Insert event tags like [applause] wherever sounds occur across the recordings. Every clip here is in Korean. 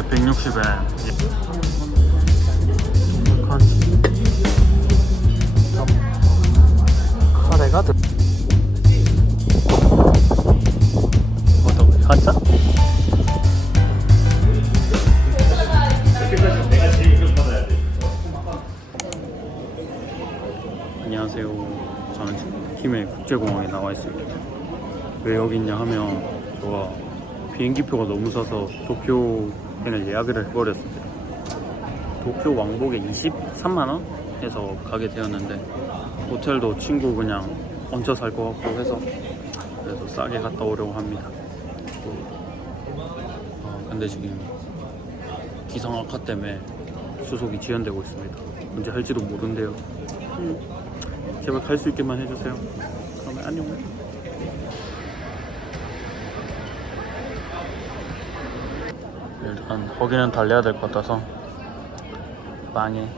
하나에 160엔. 카레가 들. 어떤 거? 한자? 안녕하세요. 저는 지금 팀의 국제공항에 나와 있습니다. 왜 여기 있냐 하면 제가 비행기표가 너무 사서 도쿄행을 예약을 해버렸습니다. 도쿄 왕복에 23만 원 해서 가게 되었는데 호텔도 친구 그냥 얹혀 살 것 같고 해서 그래서 싸게 갔다 오려고 합니다. 아, 근데 지금 기상 악화 때문에 수속이 지연되고 있습니다. 언제 할지도 모른대요. 음, 제발 갈 수 있게만 해주세요. 그러면 안녕. 일단 거기는 달려야 될 것 같아서 빵에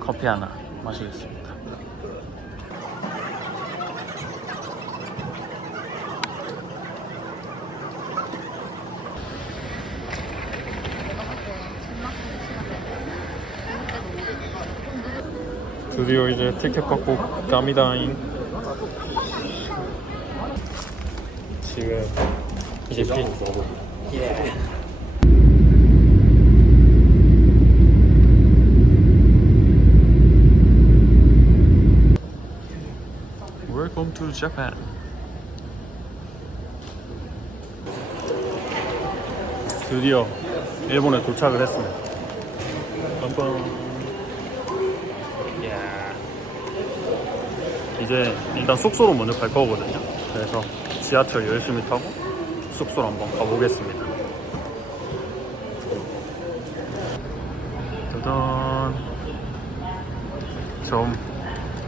커피 하나 마시겠습니다. 드디어 이제 티켓 받고 갑니다잉. 지금 이제 비. 예. Welcome to Japan. 드디어 일본에 도착을 했습니다. 빰빰. 이야. 이제 일단 숙소로 먼저 갈 거거든요. 그래서 지하철 열심히 타고 숙소로 한번 가보겠습니다. 짜잔. 좀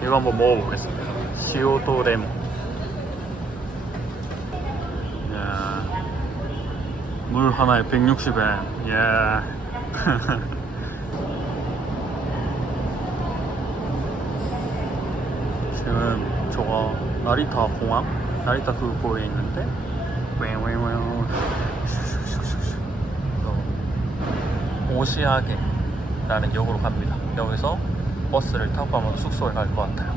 이거 한번 먹어보겠습니다. 시오도레모. 이야. 물 하나에 160엔. 예. [laughs] 지금 저거 나리타 공항, 나리타 도쿄에 있는데 웨웨웨 [laughs] 오시아게라는 역으로 갑니다. 여기서 버스를 타고 가면 숙소에 갈 것 같아요.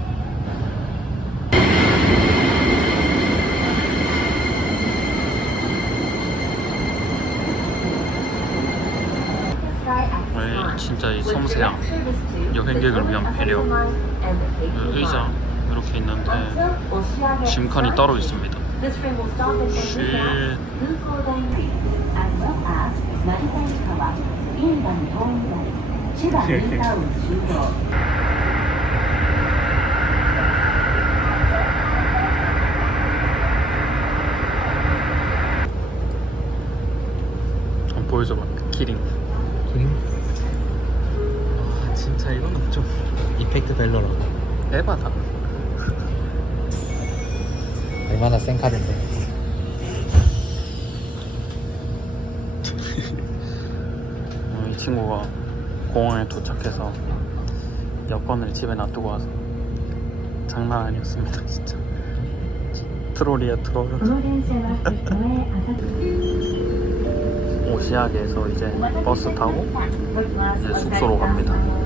왜 진짜 이 섬세한 여행객을 위한 배려 그 의자 이렇게 있는데 짐칸이 따로 있습니다. 쉣. 에바다. 얼마나 센 카드인데. [laughs] 어, 이 친구가 공항에 도착해서 여권을 집에 놔두고 와서 장난 아니었습니다 [laughs] 진짜. 트롤이야 트롤. [laughs] 오시아게에서 이제 버스 타고 이제 숙소로 갑니다. 음.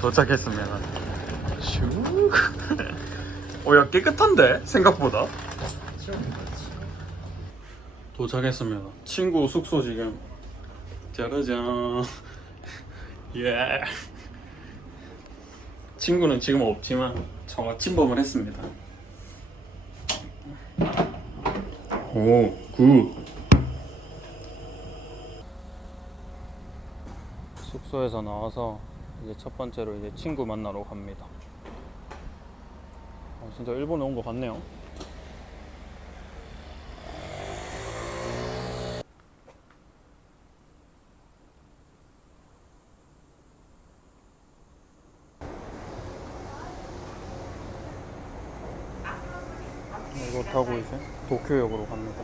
도착했습니다. 슈. 오야 깨끗한데? 생각보다. 도착했습니다. 친구 숙소 지금. 짜라잔. 예. 친구는 지금 없지만 저가 침범을 했습니다. 오, 굿. 숙소에서 나와서 이제 첫 번째로 이제 친구 만나러 갑니다. 어, 진짜 일본에 온 것 같네요. 이거 타고 이제 도쿄역으로 갑니다.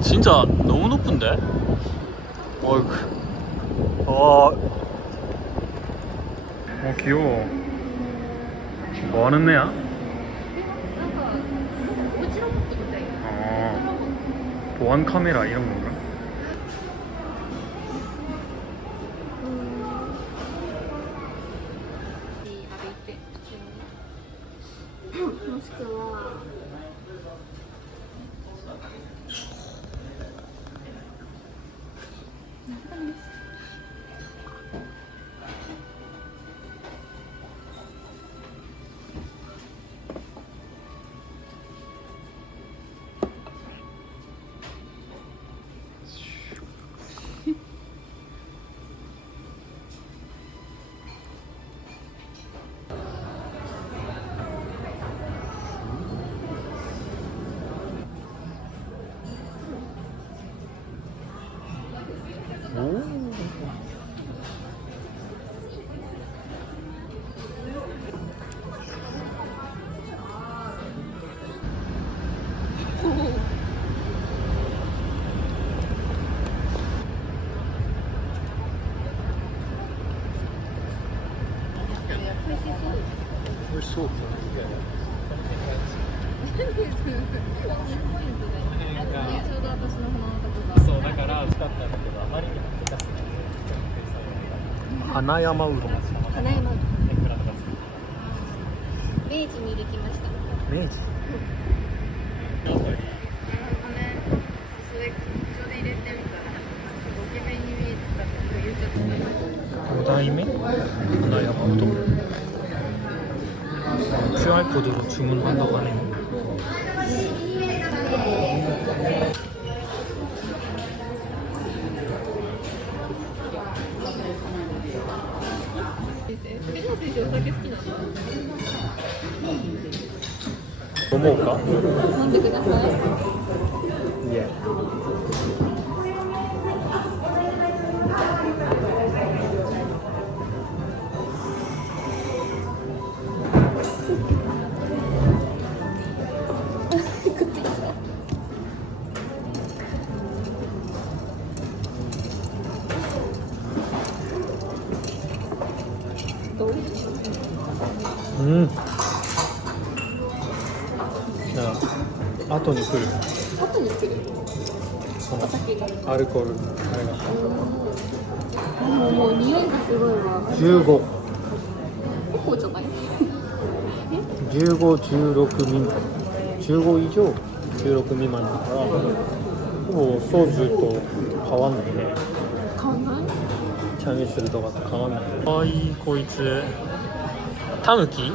진짜 너무 높은데? 어이구. 와 어, 귀여워. 뭐하는 애야? 어, 보안 카메라 이런 거. れてみたらロケ弁に見えたって言っちゃった 5代目하나야마 우동 QR코드로 주문한다고 하네요 お酒好きなんだ飲うか。飲んでください。に来る。後に来る？そのアルコールあれが。もうもう匂いがすごいわ。じゃない？未満以上十六未満だからほぼソーズと変わんないね変わんないキャミスルとかと変わんないかいいこいつタヌキ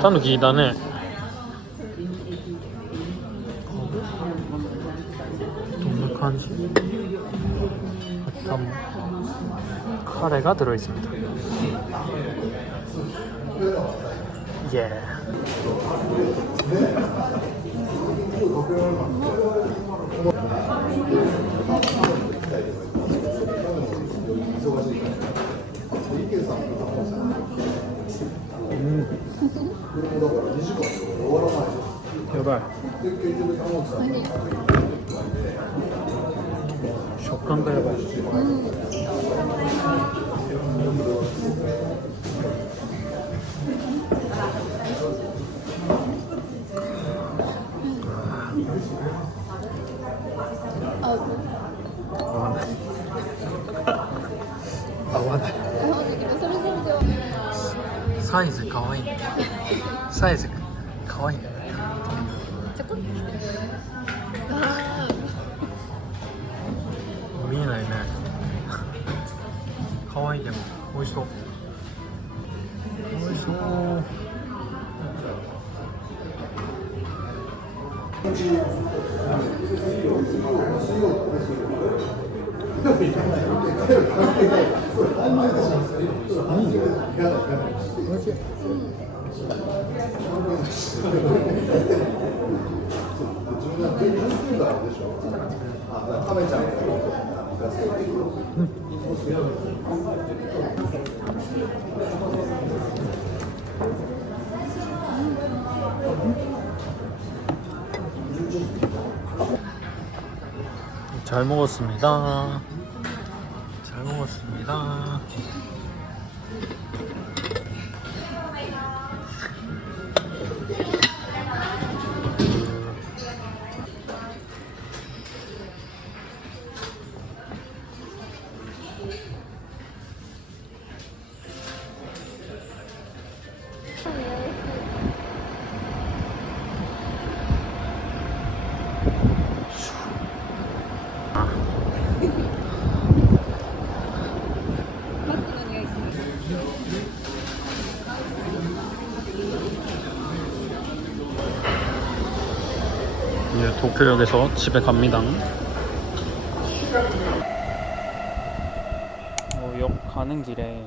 タヌキだね 카레가 들어있습니다. 예. 여덟 음. 촉감도 여덟 음. 음. 음. サイズかわいいね。サイズか。わいいね。ちょこっとあ見えないね。かわいいでも。美味しそう。美味しそう。うん。 잘 먹었습니다. 잘 먹었습니다. 도쿄역에서 집에 갑니다. 어, 역 가는 길에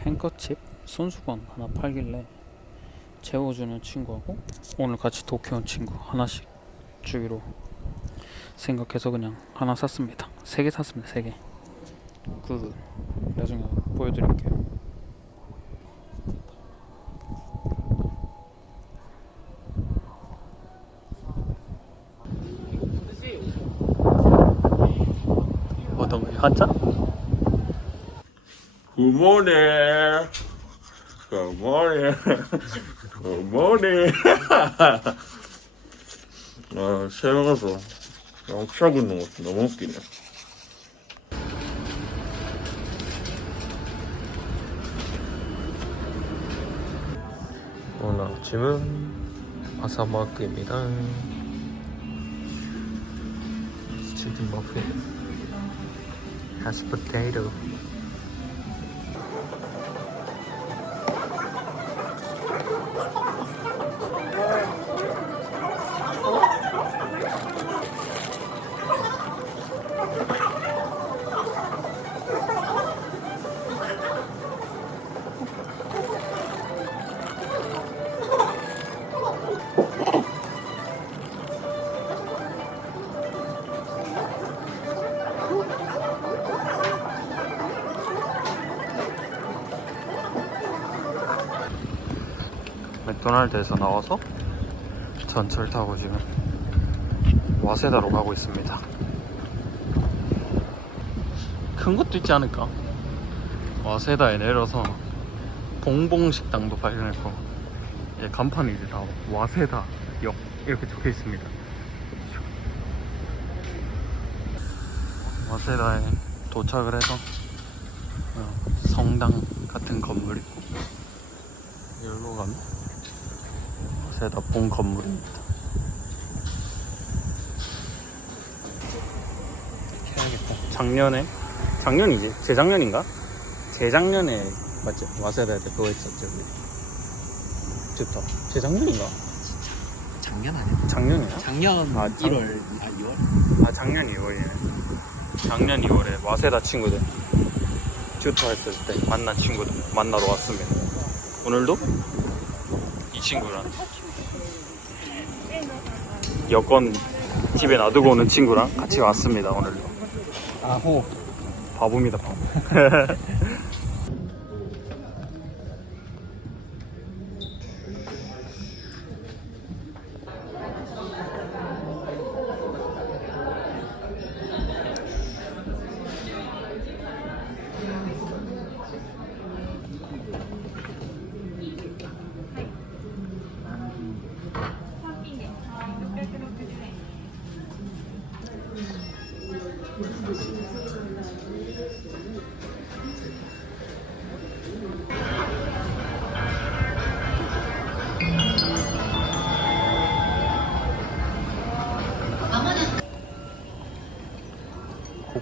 행커칩 손수건 하나 팔길래 재워주는 친구하고 오늘 같이 도쿄 온 친구 하나씩 주기로 생각해서 그냥 하나 샀습니다. 세 개 샀습니다. 세 개. 그 나중에 보여드릴게요. 어떤 거? 한자? 굿모닝 굿모닝 굿모닝 [laughs] 아 새벽에서 너무 피하고 있는 것 같아 너무 웃기네 오늘 아침은 아사마크입니다. 치킨 머핀, 하스 맥도날드에서 나와서 전철 타고 지금 와세다로 가고 있습니다. 큰 것도 있지 않을까? 와세다에 내려서 봉봉 식당도 발견했고 예, 간판이 이제 다 와세다 역 이렇게 적혀 있습니다. 와세다에 도착을 해서 어, 성당 같은 건물 있고 여기로 가면 세다 본 건물입니다. 이렇게 해야겠다. 작년에 작년이지 재작년인가? 재작년에 맞지? 와세다 때 그거 했었죠. 우리. 좋다. 재작년인가? 작년 아니야? 작년이야? 작년 아, 작- 1월 아 2월? 아 작년 2월이네. 작년 2월에 와세다 친구들 튜터 했을 때 만난 친구들 만나러 왔습니다. 오늘도 이 친구랑 여권 집에 놔두고 오는 친구랑 같이 왔습니다. 오늘도 아호 바보입니다. 바보. [laughs]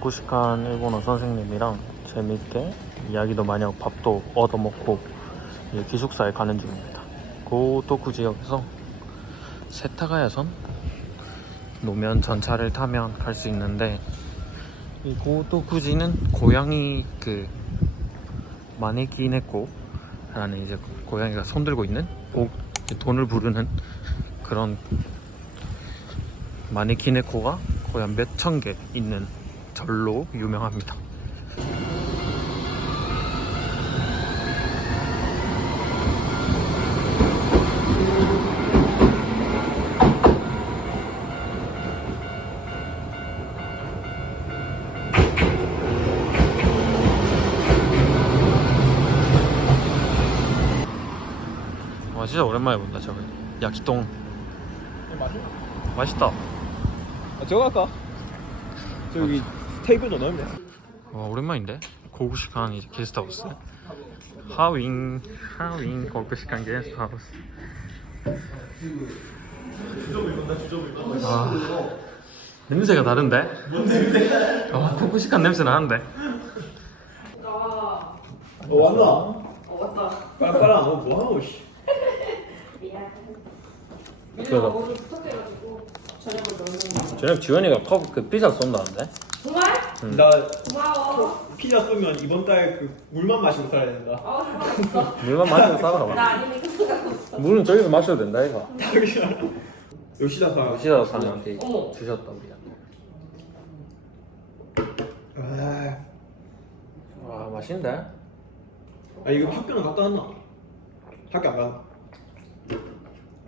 고구식한 일본어 선생님이랑 재밌게 이야기도 많이 하고 밥도 얻어먹고 기숙사에 가는 중입니다. 고도쿠 지역에서 세타가야선 노면 전차를 타면 갈 수 있는데 이 고도쿠지는 고양이 그 마네키 네코 라는 이제 고양이가 손 들고 있는 복, 돈을 부르는 그런 마네키네코가 거의 한 몇 천 개 있는 절로 유명합니다. 와 진짜 오랜만에 본다 저거 야키똥 맛있다 아, 저거 할까? 저기 테이블도 돼. 와 오랜만인데 고구식한 이제 게스트하우스 하윙 하윙 고구식한 게스트하우스 아 냄새가 다른데? 뭔 냄새? 아 고구식한 냄새 나는데 어, 왔나? 어, 왔다. 빨빨아, 너뭐 하고, 씨. 저녁 지원이가 컵그 피자 쏜다는데? 나 피자 쏘면 이번 달 그 물만 마시고 살아야 된다. 물만 마시고 살아라 물은 저기서 마셔도 된다 이거 요시다 사. 시다 사장한테 주셨다 우리한테 아, 와 맛있는데? 아 이거 학교는 갔다 왔나? 학교 안 갔나?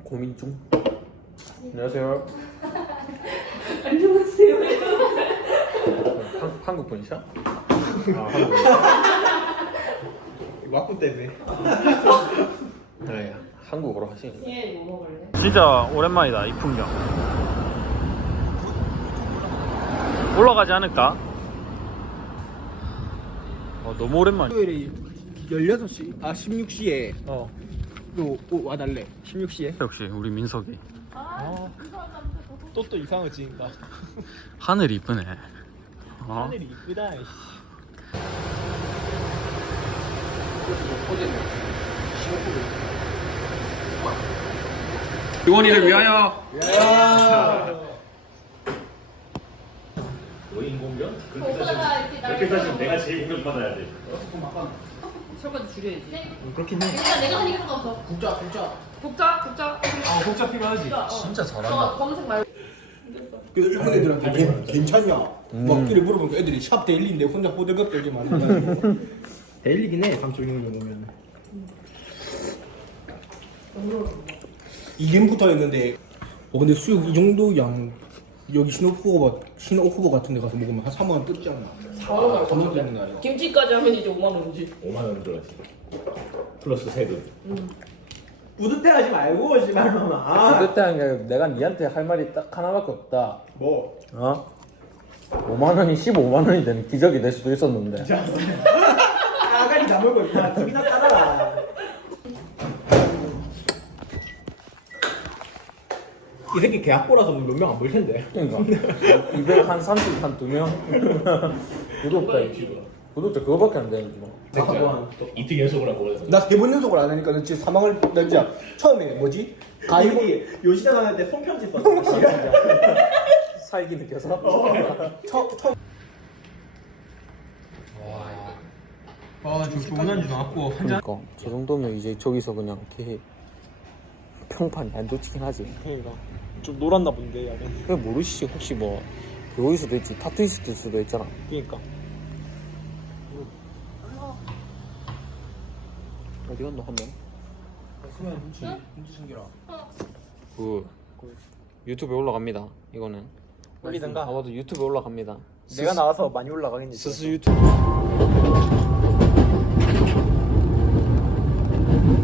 고민 중 안녕하세요 [laughs] 안녕하세요. 한, 한국 분이셔? 아 한국 분 이거 학교 때문에. 네, 한국어로 하시네. 예, 뭐 먹을래? 진짜 오랜만이다 이 풍경. 올라가지 않을까? 어, 너무 오랜만이야. 토요일에 16시, 아 16시에 어. 또, 또 와달래. 16시에. 역시 우리 민석이 또 또 이상한 거 찍는다. 하늘이 이쁘네. 어? 하늘이 이쁘다. 유원이를 위하여. 그렇게 따지면 내가 제일 공격 받아야 돼. 설거지 줄여야지. 그렇긴 해. 일단 내가 하니까 상관없어. 국자, 국자. 국자, 국자. 아, 국자 필요하지. 진짜 저 잘한다. 검은색 말고. 그래서 일본 애들한테 괜- 괜찮냐? 막 끼리 물어보니까 애들이 샵 데일리인데 혼자 호들갑 떨지만 [laughs] 데일리긴 해, 삼촌 보면. 2겐부터였는데 어 근데 수육 이 정도 양 여기 신호후보 신호후보 같은 데 가서 먹으면 한 3만 원 뜯지 않나? 4만 원 3만 원 되는 거 아니야? 김치까지 하면 이제 5만 원이지. 5만 원 들어가지. 플러스 세금. 뿌듯해하지 말고, 씨발놈아. 아, 그때 내가 니한테 할 말이 딱 하나밖에 없다. 뭐. 어? 5만 원이 15만 원이 되는 기적이 될 수도 있었는데. 아가리 다물고 있다. TV나 따라라. 이 새끼 계약보라서 몇 명안볼 텐데. 그러니까 230한두 명. [laughs] 구독자 구독자 그거밖에 안 되는지 뭐. 이틀 연속을 하고 그래서. 나세 번 연속을 안 하니까 나 진짜 사망을 나 진짜 처음에 뭐지? 가이고 가이고 요시다 다닐 때 손편지 썼어. [laughs] 살기 느껴서. 처, 처음 아, 저 좋은 안주 나왔고 한 잔. 그러니까 저 정도면 이제 저기서 그냥 이렇게 평판이 안 좋긴 하지. 그러니까 좀 놀았나 본데, 약간. 그 모르시지 혹시 뭐 수도 있지 타투 있을 수도 있잖아. 그러니까. 어디 갔노 한 명? 수면 눈치 눈치 챙겨라. 그 유튜브에 올라갑니다. 이거는 올리든가. 아마도 유튜브에 올라갑니다. 내가 나와서 많이 올라가겠지. 스스 유튜브.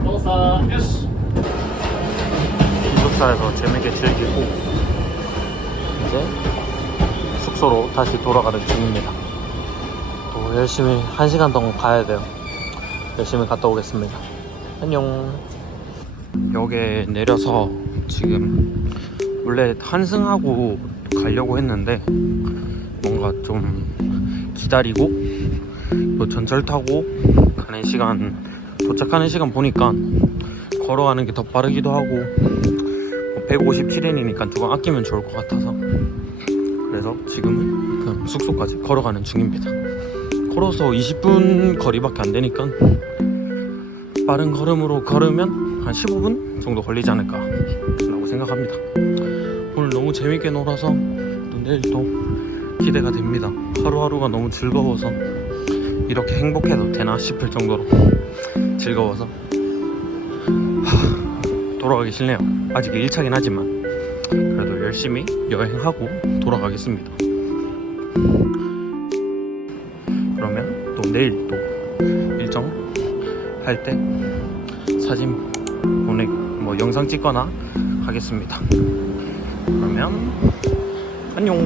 노사 예스. 기숙사에서 재밌게 즐기고 이제 숙소로 다시 돌아가는 중입니다. 또 열심히 한 시간 동안 가야 돼요. 열심히 갔다 오겠습니다. 안녕. 역에 내려서 지금 원래 환승하고 가려고 했는데 뭔가 좀 기다리고 또 전철 타고 가는 시간 도착하는 시간 보니까 걸어가는 게 더 빠르기도 하고 157엔이니까 조금 아끼면 좋을 것 같아서 그래서 지금은 그 숙소까지 걸어가는 중입니다 걸어서 20분 거리밖에 안 되니까 빠른 걸음으로 걸으면 한 15분 정도 걸리지 않을까 라고 생각합니다. 오늘 너무 재밌게 놀아서 또 내일도 기대가 됩니다. 하루하루가 너무 즐거워서 이렇게 행복해도 되나 싶을 정도로 즐거워서 하, 돌아가기 싫네요. 아직 1차긴 하지만 그래도 열심히 여행하고 돌아가겠습니다. 그러면 또 내일 또 할 때 사진 보내 뭐 영상 찍거나 하겠습니다. 그러면 안녕